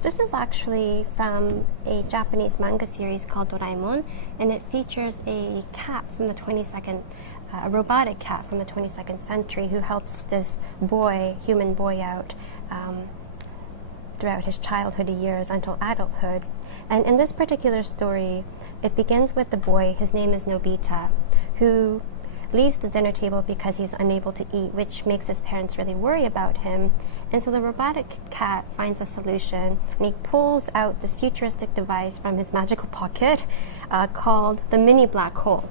This is actually from a Japanese manga series called Doraemon, and it features a cat from the 22nd, a robotic cat from the 22nd century who helps this boy, human boy, out throughout his childhood years until adulthood. And in this particular story, it begins with the boy, his name is Nobita, who leaves the dinner table because he's unable to eat, which makes his parents really worry about him. And so the robotic cat finds a solution, and he pulls out this futuristic device from his magical pocket called the mini black hole.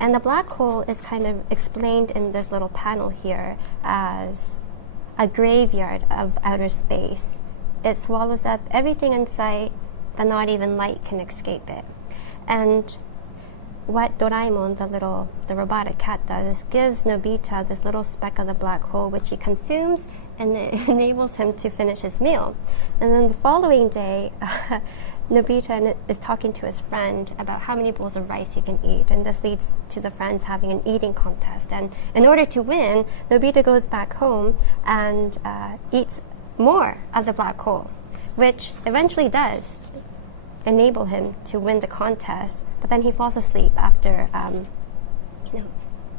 And the black hole is kind of explained in this little panel here as a graveyard of outer space. It swallows up everything in sight, but not even light can escape it. And what Doraemon, the robotic cat, does is gives Nobita this little speck of the black hole, which he consumes, and it enables him to finish his meal. And then the following day, Nobita is talking to his friend about how many bowls of rice he can eat, and this leads to the friends having an eating contest. And in order to win, Nobita goes back home and eats more of the black hole, which eventually does enable him to win the contest, but then he falls asleep after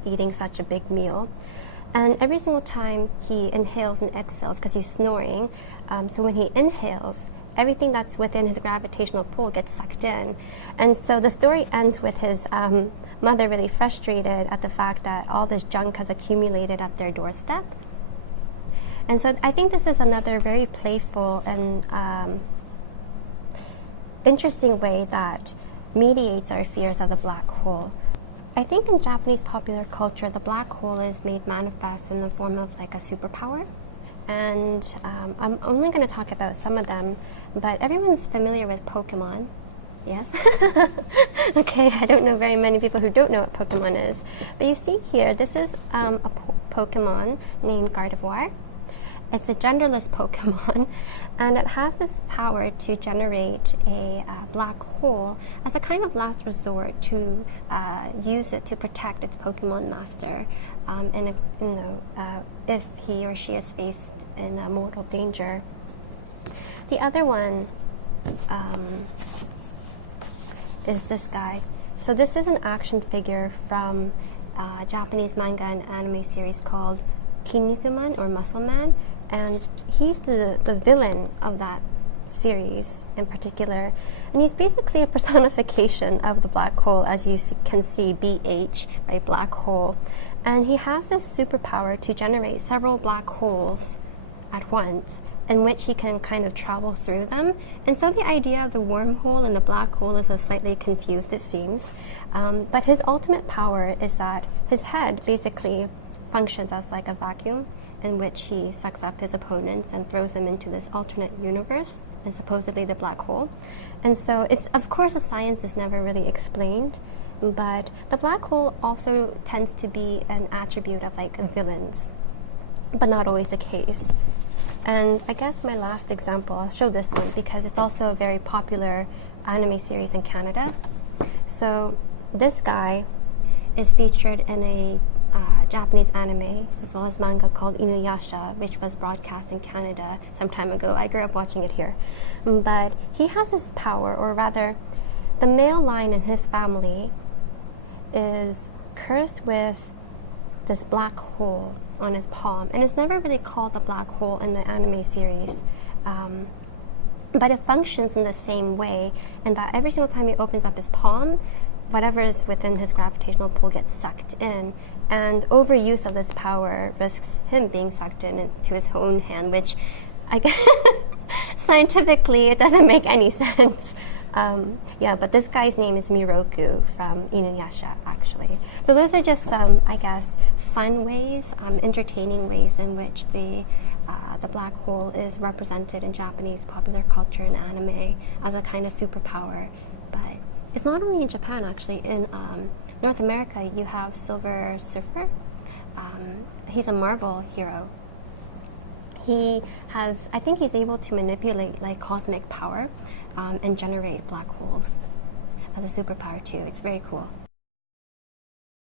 eating such a big meal. And every single time he inhales and exhales, because he's snoring, so when he inhales, everything that's within his gravitational pull gets sucked in. And so the story ends with his mother really frustrated at the fact that all this junk has accumulated at their doorstep. And so I think this is another very playful and interesting way that mediates our fears of the black hole. I think in Japanese popular culture, the black hole is made manifest in the form of like a superpower. And I'm only going to talk about some of them, but everyone's familiar with Pokemon. Yes? Okay, I don't know very many people who don't know what Pokemon is. But you see here, this is a Pokemon named Gardevoir. It's a genderless Pokemon, and it has this power to generate a black hole as a kind of last resort to use it to protect its Pokemon master if he or she is faced in mortal danger. The other one is this guy. So this is an action figure from a Japanese manga and anime series called Kinnikuman or Muscle Man. And he's the villain of that series in particular. And he's basically a personification of the black hole, as you can see, BH, right, black hole. And he has this superpower to generate several black holes at once, in which he can kind of travel through them. And so the idea of the wormhole and the black hole is slightly confused, it seems. But his ultimate power is that his head basically functions as like a vacuum, in which he sucks up his opponents and throws them into this alternate universe, and supposedly the black hole. And so, of course, the science is never really explained, but the black hole also tends to be an attribute of like villains, but not always the case. And I guess my last example, I'll show this one because it's also a very popular anime series in Canada. So this guy is featured in a Japanese anime as well as manga called Inuyasha, which was broadcast in Canada some time ago. I grew up watching it here. But he has this power, or rather, the male line in his family is cursed with this black hole on his palm. And it's never really called the black hole in the anime series. But it functions in the same way, in that every single time he opens up his palm, whatever is within his gravitational pull gets sucked in, and overuse of this power risks him being sucked into his own hand, which I guess scientifically it doesn't make any sense. But this guy's name is Miroku from Inuyasha, actually. So those are just some, I guess, fun ways, entertaining ways in which the black hole is represented in Japanese popular culture and anime as a kind of superpower. But it's not only in Japan, actually. In North America, you have Silver Surfer. He's a Marvel hero. I think he's able to manipulate like cosmic power and generate black holes as a superpower too. It's very cool.